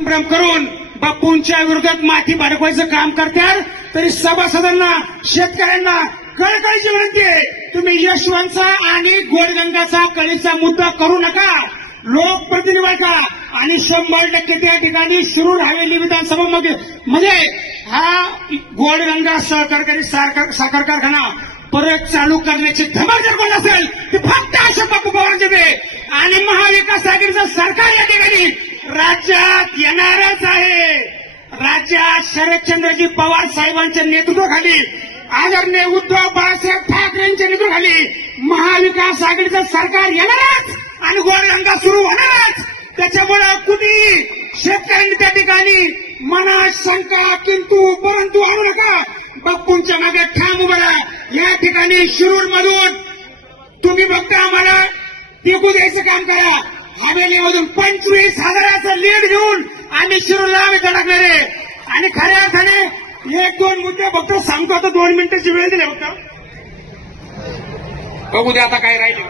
संभ्रम करून बापूंच्या विरोधात माती भडकवायचं काम करतात, तरी सभासदांना शेतकऱ्यांना कळकळीची विनंती आहे, तुम्ही यशवंतचा आणि गोडगंगाचा कळीचा मुद्दा करू नका. लोकप्रतिनिधी का आणि 100% त्या ठिकाणी शिरूर हवेली विधानसभा मध्ये हा गोडगंगा सहकारी साखर कारखाना परत चालू करण्याची धमक जर कोण असेल ते फक्त अशोक बापू पवारांचे ते आणि महाविकास आघाडीचं सरकार या ठिकाणी राज्यात येणारच आहे. राज्यात शरदचंद्रजी पवार साहेबांच्या नेतृत्वाखाली आदरणीय उद्धव बाळासाहेब ठाकरेंच्या नेतृत्वाखाली महाविकास आघाडीचं सरकार येणारच आणि गोडगंगा सुरू होणारच. त्याच्यामुळे कुठेही शेतकऱ्यांनी त्या ठिकाणी मनात शंका किंतु परंतु आणू नका. बापूंच्या मागे ठाम उभा राहा. या ठिकाणी शिरूर मधून तुम्ही फक्त आम्हाला टिकू द्यायचं काम करा. हवेलीमधून 25,000चं लीड घेऊन आम्ही शिरूरला आम्ही धडकणार आहे. आणि खऱ्या अर्थाने 1-2 मुद्दे फक्त सांगतो. आता 2 मिनिटाची वेळ दिली फक्त, बघू दे आता काय राहिले.